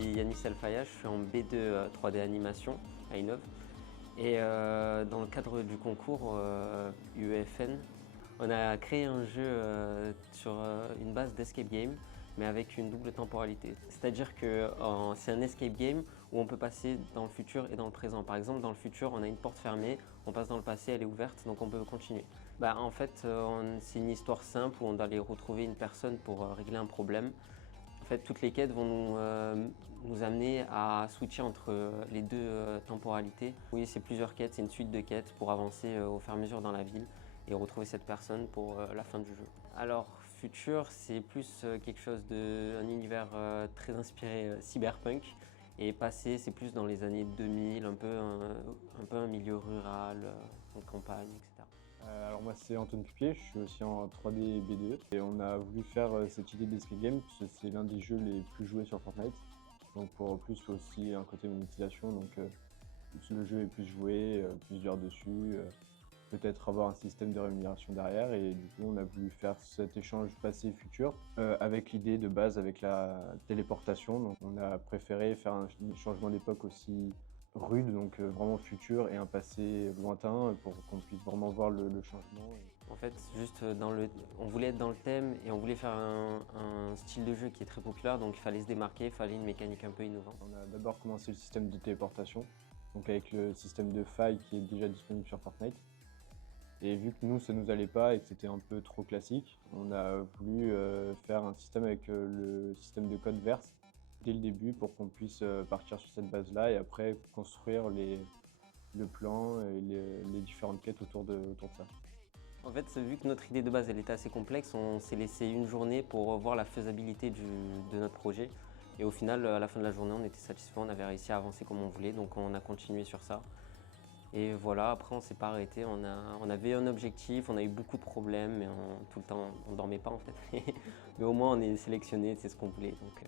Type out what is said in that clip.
suis Yanis Elfaya, je suis en B2 3D animation à Innov. Et dans le cadre du concours UEFN, on a créé un jeu sur une base d'escape game, mais avec une double temporalité. C'est-à-dire que c'est un escape game où on peut passer dans le futur et dans le présent. Par exemple, dans le futur, on a une porte fermée, on passe dans le passé, elle est ouverte, donc on peut continuer. En fait, c'est une histoire simple où on doit aller retrouver une personne pour régler un problème. En fait, toutes les quêtes vont nous amener à switcher entre les deux temporalités. Oui, c'est plusieurs quêtes, c'est une suite de quêtes pour avancer au fur et à mesure dans la ville et retrouver cette personne pour la fin du jeu. Alors, futur, c'est plus quelque chose un univers très inspiré cyberpunk. Et passé, c'est plus dans les années 2000, un peu un milieu rural, en campagne, etc. Alors moi c'est Antoine Pupier, je suis aussi en 3D B2 et on a voulu faire cette idée d'escape game parce que c'est l'un des jeux les plus joués sur Fortnite. Donc pour plus aussi un côté monétisation, donc le jeu est plus joué, plus d'heures dessus, peut-être avoir un système de rémunération derrière et du coup on a voulu faire cet échange passé-futur avec l'idée de base avec la téléportation. Donc on a préféré faire un changement d'époque aussi rude, donc vraiment futur et un passé lointain pour qu'on puisse vraiment voir le changement. En fait, juste on voulait être dans le thème et on voulait faire un style de jeu qui est très populaire, donc il fallait se démarquer, il fallait une mécanique un peu innovante. On a d'abord commencé le système de téléportation, donc avec le système de faille qui est déjà disponible sur Fortnite. Et vu que nous, ça nous allait pas et que c'était un peu trop classique, on a voulu faire un système avec le système de code verse dès le début pour qu'on puisse partir sur cette base-là et après construire le plan et les différentes quêtes autour de ça. En fait, vu que notre idée de base elle était assez complexe, on s'est laissé une journée pour voir la faisabilité de notre projet. Et au final, à la fin de la journée, on était satisfait, on avait réussi à avancer comme on voulait, donc on a continué sur ça. Et voilà, après on s'est pas arrêté, on avait un objectif, on a eu beaucoup de problèmes, mais tout le temps on dormait pas en fait. Mais au moins on est sélectionné, c'est ce qu'on voulait. Donc,